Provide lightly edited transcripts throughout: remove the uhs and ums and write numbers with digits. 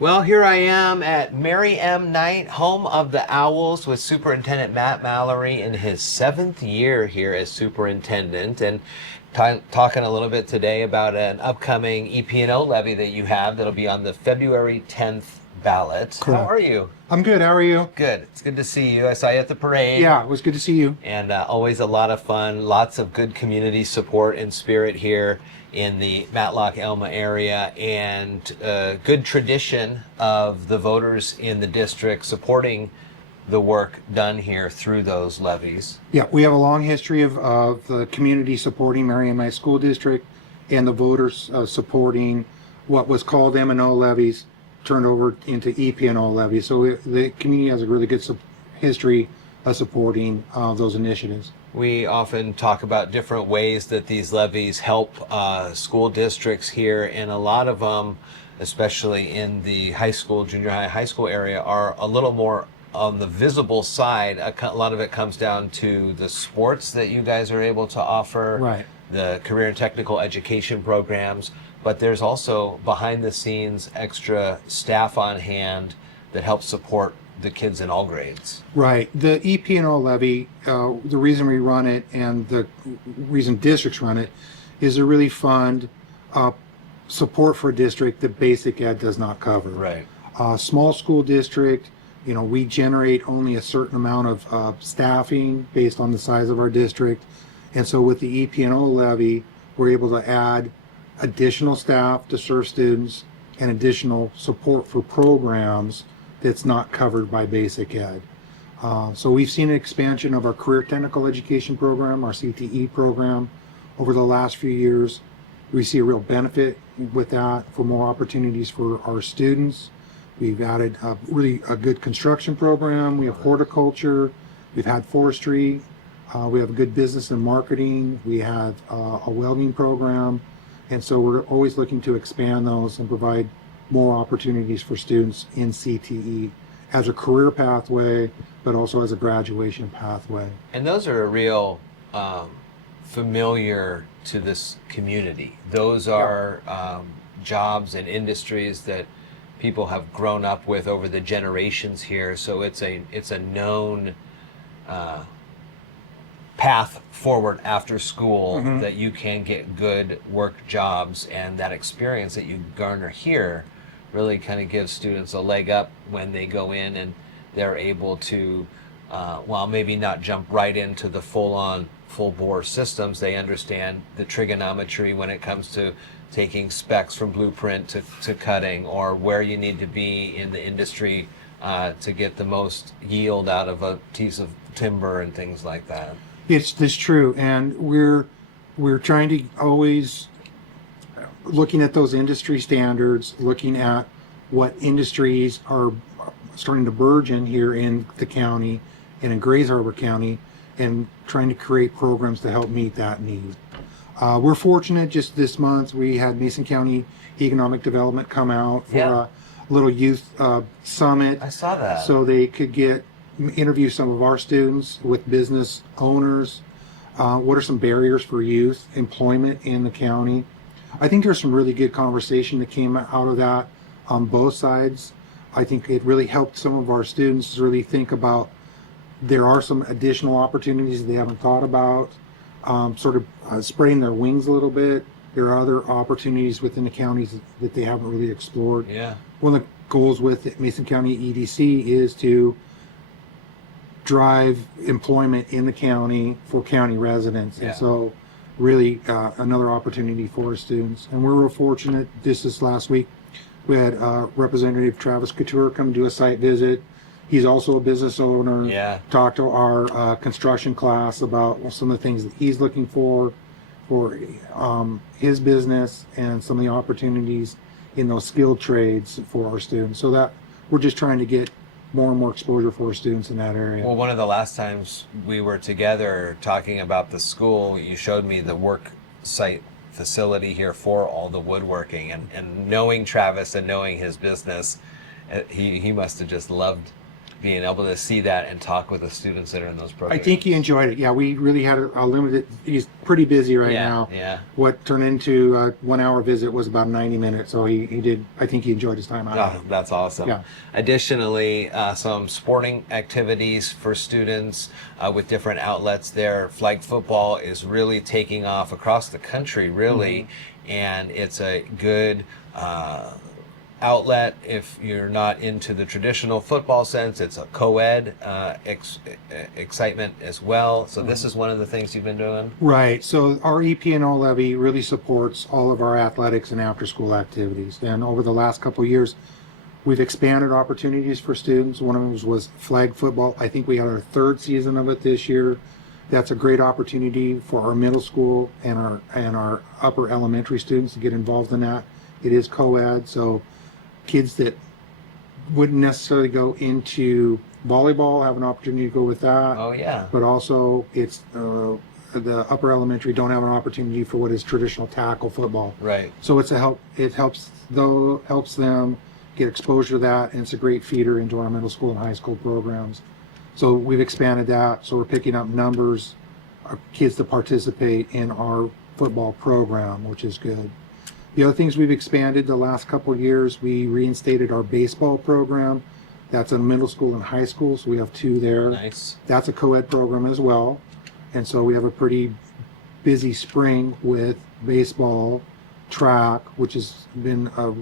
Well, here I am at Mary M. Knight, home of the Owls, with Superintendent Matt Mallery in his 7th year here as superintendent, and talking a little bit today about an upcoming EP&O levy that you have that'll be on the February 10th ballot. Correct. How are you? I'm good. How are you? Good. It's good to see you. I saw you at the parade. Yeah, it was good to see you. And always a lot of fun, lots of good community support and spirit here in the Matlock Elma area, and good tradition of the voters in the district supporting the work done here through those levies. Yeah, we have a long history of the community supporting Marion Knight School District, and the voters supporting what was called M&O levies turned over into EP&O levies. So the community has a really good history of supporting those initiatives. We often talk about different ways that these levies help school districts here, and a lot of them, especially in the high school, junior high, high school area, are a little more on the visible side. A lot of it comes down to the sports that you guys are able to offer, Right. the career and technical education programs, but there's also behind the scenes extra staff on hand that helps support the kids in all grades. Right. The EP&O levy, the reason we run it and the reason districts run it is to really fund support for a district that basic ed does not cover. Right. Small school district, we generate only a certain amount of staffing based on the size of our district. And so with the EP&O levy, we're able to add additional staff to serve students and additional support for programs that's not covered by basic ed. So we've seen an expansion of our career technical education program, our CTE program, over the last few years. We see a real benefit with that for more opportunities for our students. We've added really a good construction program. We have horticulture. We've had forestry. We have a good business and marketing. We have a welding program. And so we're always looking to expand those and provide more opportunities for students in CTE as a career pathway, but also as a graduation pathway. And those are a real familiar to this community. Those are jobs and industries that people have grown up with over the generations here. So it's a known path forward after school, that you can get good work jobs, and that experience that you garner here really kind of gives students a leg up when they go in and they're able to, while maybe not jump right into the full bore systems, they understand the trigonometry when it comes to taking specs from blueprint to cutting, or where you need to be in the industry to get the most yield out of a piece of timber and things like that. It's true, and we're trying to always looking at those industry standards, looking at what industries are starting to burgeon here in the county and in Grays Harbor County, and trying to create programs to help meet that need. We're fortunate, just this month we had Mason County Economic Development come out for a little youth summit. I saw that. So they could interview some of our students with business owners. What are some barriers for youth employment in the county? I think there's some really good conversation that came out of that on both sides. I think it really helped some of our students really think about there are some additional opportunities they haven't thought about, sort of spreading their wings a little bit. There are other opportunities within the counties that they haven't really explored. Yeah. One of the goals with Mason County EDC is to drive employment in the county for county residents. Yeah. And so really another opportunity for our students. And we're real fortunate. This last week, we had Representative Travis Couture come do a site visit. He's also a business owner. Yeah. Talked to our construction class about some of the things that he's looking for his business, and some of the opportunities in those skilled trades for our students. So that we're just trying to get more and more exposure for our students in that area. Well, one of the last times we were together talking about the school, you showed me the work site facility here for all the woodworking, and knowing Travis and knowing his business, he must have just loved being able to see that and talk with the students that are in those I programs. think he enjoyed it. Yeah, we really had a limited. He's pretty busy right Yeah, now. yeah. What turned into a 1 hour visit was about 90 minutes. So he did. I think he enjoyed his time out. Oh, that's awesome. Yeah. Additionally, some sporting activities for students with different outlets there. Flag football is really taking off across the country, really, and it's a good outlet if you're not into the traditional football sense. It's a co-ed excitement as well. So this is one of the things you've been doing. Right. So our EP&O Levy really supports all of our athletics and after-school activities. And over the last couple of years, we've expanded opportunities for students. One of them was flag football. I think we had our third season of it this year. That's a great opportunity for our middle school and our upper elementary students to get involved in that. It is co-ed, so kids that wouldn't necessarily go into volleyball have an opportunity to go with that. Oh yeah. But also, it's the upper elementary don't have an opportunity for what is traditional tackle football. Right. So it's a help. It helps them get exposure to that, and it's a great feeder into our middle school and high school programs. So we've expanded that. So we're picking up numbers of kids to participate in our football program, which is good. The other things we've expanded the last couple of years, we reinstated our baseball program. That's in middle school and high school, so we have two there. Nice. That's a co-ed program as well. And so we have a pretty busy spring with baseball, track, which has been a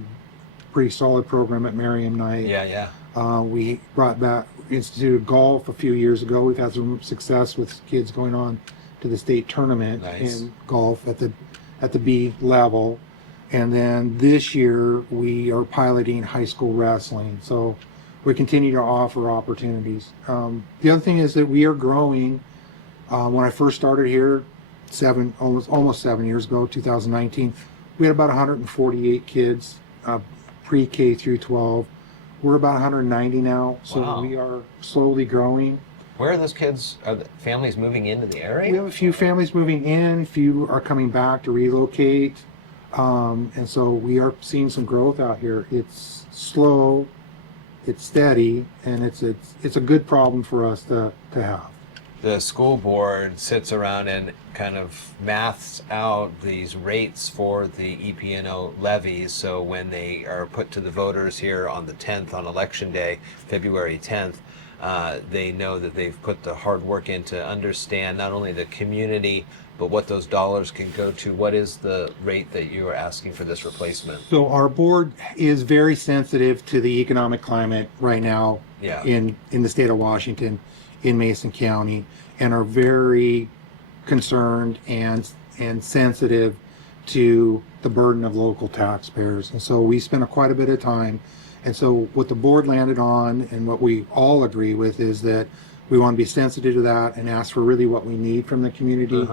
pretty solid program at Merriam Knight. Yeah, yeah. We instituted golf a few years ago. We've had some success with kids going on to the state tournament in golf at the B level. And then this year we are piloting high school wrestling. So we continue to offer opportunities. The other thing is that we are growing. When I first started here, almost 7 years ago, 2019, we had about 148 kids, pre-K through 12. We're about 190 now, so Wow. we are slowly growing. Where are those kids? Are the families moving into the area? We have a few families moving in, few are coming back to relocate, and so we are seeing some growth out here. It's slow, it's steady, and it's a good problem for us to have. The school board sits around and kind of maths out these rates for the EP&O levies. So when they are put to the voters here on the 10th, on election day, February 10th, they know that they've put the hard work in to understand not only the community, but what those dollars can go to. What is the rate that you are asking for this replacement? So our board is very sensitive to the economic climate right now in the state of Washington, in Mason County, and are very concerned and sensitive to the burden of local taxpayers. And so we spent quite a bit of time. And so what the board landed on and what we all agree with is that we want to be sensitive to that and ask for really what we need from the community.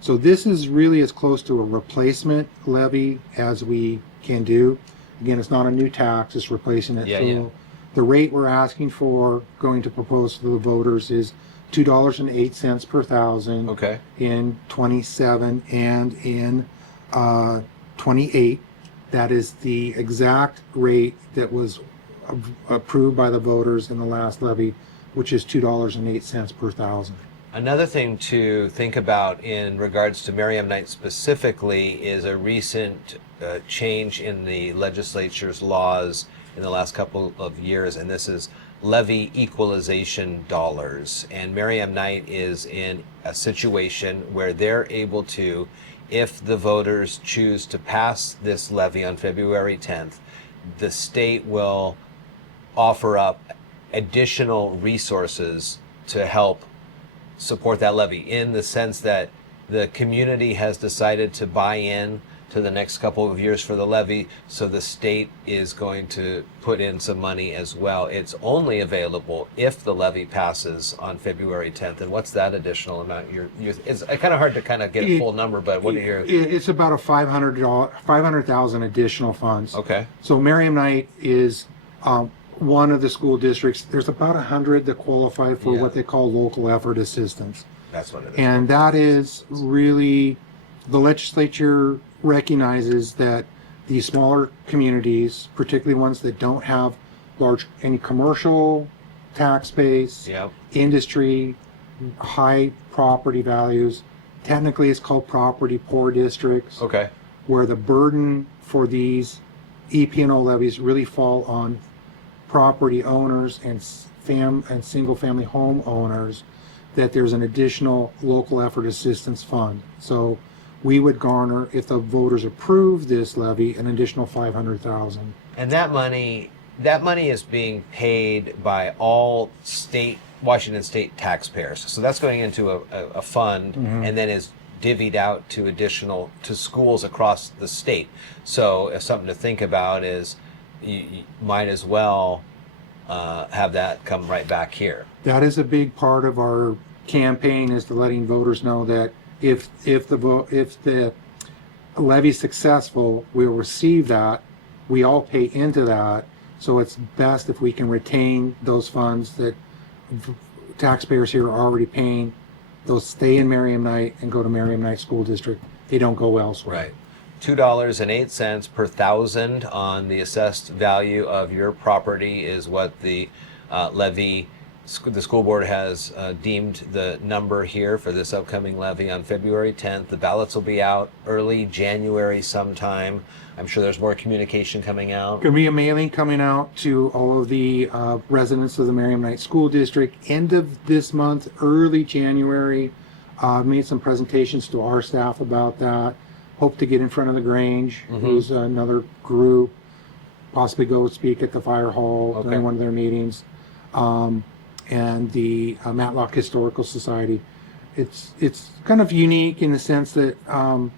So this is really as close to a replacement levy as we can do. Again, it's not a new tax, it's replacing it. The rate we're asking for, going to propose to the voters, is $2.08 per thousand in 27 and in 28. That is the exact rate that was approved by the voters in the last levy, which is $2.08 per thousand. Another thing to think about in regards to Merriam Knight specifically is a recent change in the legislature's laws in the last couple of years, and this is levy equalization dollars. And Merriam Knight is in a situation where they're able to, if the voters choose to pass this levy on February 10th, the state will offer up additional resources to help support that levy, in the sense that the community has decided to buy in to the next couple of years for the levy, so the state is going to put in some money as well. It's only available if the levy passes on February 10th. And what's that additional amount? It's kind of hard to kind of get a full number, but what are your... It's about a $500,000 additional funds. Okay. So Merriam Knight is one of the school districts. There's about 100 that qualify for what they call local effort assistance. That's what it is. And that is really, the legislature recognizes that these smaller communities, particularly ones that don't have any commercial tax base, Yep. industry, high property values. Technically, it's called property poor districts, Okay. where the burden for these EP&O levies really fall on property owners and single family home owners, that there's an additional local effort assistance fund. So we would garner, if the voters approve this levy, an additional $500,000. And that money is being paid by all Washington state taxpayers. So that's going into a fund and then is divvied out to schools across the state. So if something to think about is you might as well have that come right back here. That is a big part of our campaign, is to letting voters know that if the levy is successful, we'll receive that. We all pay into that. So it's best if we can retain those funds that taxpayers here are already paying. Those stay in Merriam Knight and go to Merriam Knight School District. They don't go elsewhere. Right. $2.08 per thousand on the assessed value of your property is what the levy, the school board has deemed the number here for this upcoming levy on February 10th. The ballots will be out early January sometime. I'm sure there's more communication coming out. Going to be a mailing coming out to all of the residents of the Merriam Knight School District end of this month, early January. Made some presentations to our staff about that. Hope to get in front of the Grange, who's another group, possibly go speak at the fire hall during one of their meetings, and the Matlock Historical Society. It's kind of unique in the sense that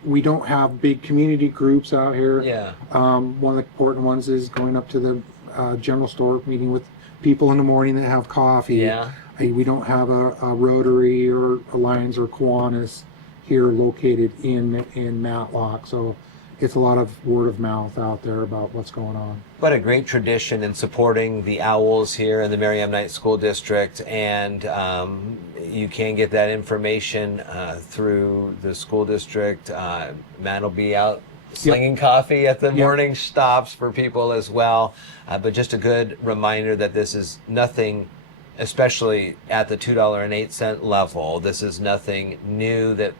we don't have big community groups out here. Yeah. One of the important ones is going up to the general store, meeting with people in the morning that have coffee. Yeah. We don't have a Rotary or a Lions or Kiwanis here located in Matlock, so it's a lot of word of mouth out there about what's going on. But a great tradition in supporting the Owls here in the Merriam Knight School District, and you can get that information through the school district. Matt will be out slinging coffee at the morning stops for people as well. But just a good reminder that this is nothing, especially at the $2.08 level, this is nothing new that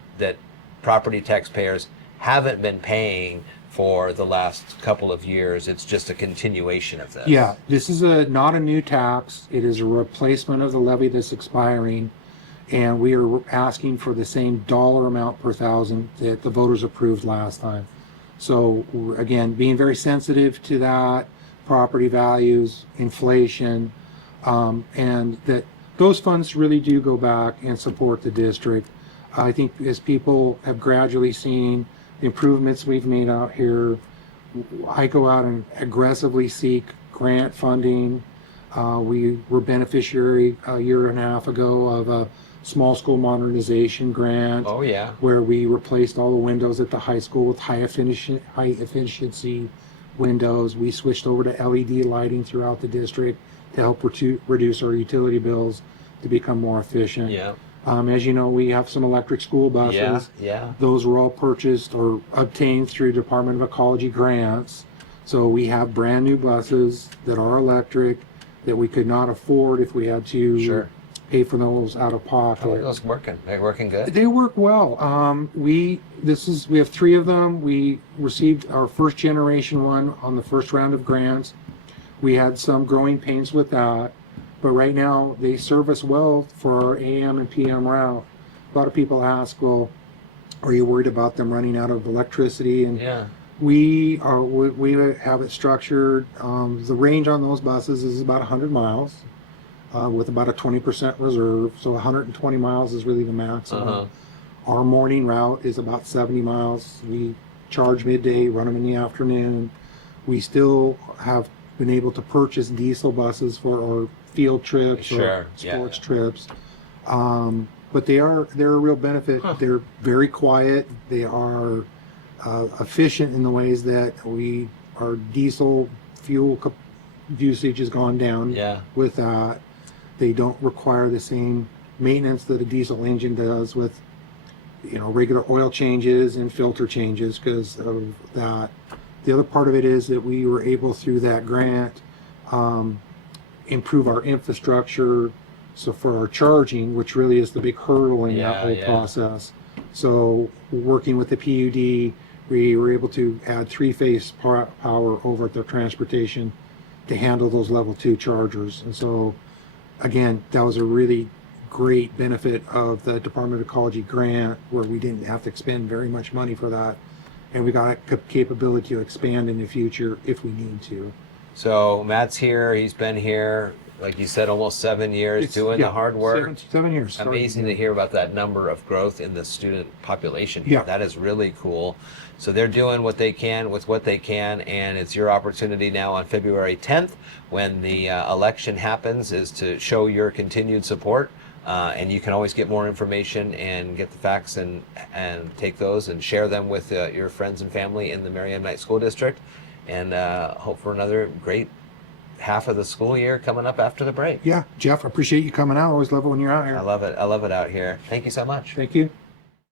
property taxpayers haven't been paying for the last couple of years. It's just a continuation of this. Yeah, this is not a new tax. It is a replacement of the levy that's expiring, and we are asking for the same dollar amount per thousand that the voters approved last time. So again, being very sensitive to that, property values, inflation, and that those funds really do go back and support the district. I think as people have gradually seen the improvements we've made out here, I go out and aggressively seek grant funding. We were beneficiary a year and a half ago of a small school modernization grant. Oh yeah. Where we replaced all the windows at the high school with high efficiency windows. We switched over to LED lighting throughout the district to help reduce our utility bills to become more efficient. Yeah. As you know, we have some electric school buses. Yeah. Those were all purchased or obtained through Department of Ecology grants. So we have brand new buses that are electric that we could not afford if we had to pay for those out of pocket. How are those working? They're working good? They work well. We have 3 of them. We received our first generation one on the first round of grants. We had some growing pains with that. But right now, they serve us well for our AM and PM route. A lot of people ask, well, are you worried about them running out of electricity? And we have it structured. The range on those buses is about 100 miles with about a 20% reserve. So 120 miles is really the maximum. Our morning route is about 70 miles. We charge midday, run them in the afternoon. We still have been able to purchase diesel buses for our field trips or sports trips, but they're a real benefit. They're very quiet. They are efficient in the ways that our diesel fuel usage has gone down with that. They don't require the same maintenance that a diesel engine does with regular oil changes and filter changes because of that. The other part of it is that we were able, through that grant, improve our infrastructure. So for our charging, which really is the big hurdle in that whole process. So working with the PUD, we were able to add 3-phase power over at the transportation to handle those level 2 chargers. And so again, that was a really great benefit of the Department of Ecology grant, where we didn't have to expend very much money for that. And we got capability to expand in the future if we need to. So Matt's here. He's been here, like you said, almost 7 years doing the hard work. 7 years. Amazing to hear about that number of growth in the student population. Yeah. That is really cool. So they're doing what they can with what they can, and it's your opportunity now on February 10th, when the election happens, is to show your continued support. And you can always get more information and get the facts and take those and share them with your friends and family in the Merriam Knight School District, and hope for another great half of the school year coming up after the break. Yeah, Jeff, I appreciate you coming out. I always love it when you're out here. I love it. I love it out here. Thank you so much. Thank you.